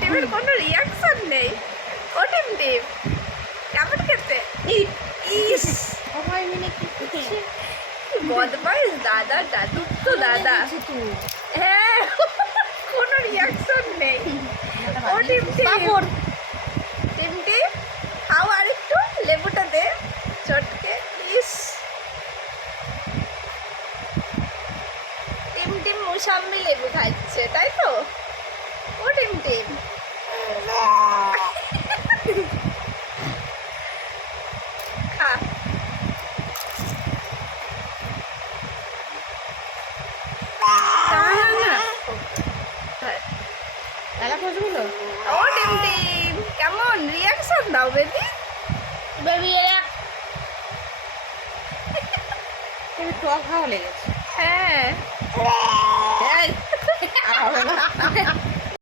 টিমের কোনো রিয়াকশন নেই। ও টিম কেমন খেতে? ইস সবাই মিলে কি করছে? বদমাইশ দাদা, দাদু তো দাদা। হ্যাঁ, কোনো রিয়াকশন নেই। ও টিম পাপড় টিম খাও আর একটু, লেবুটা দে চটকে। ইস টিম মুসাম্বি লেবু খাচ্ছে তাই তো? ও টিম খা। এলা খোঁজগুলো ও টিম কেমন রিয়াকশন দাও বেবি? বেবি এরা টক খাওয়া লেগেছে। হ্যাঁ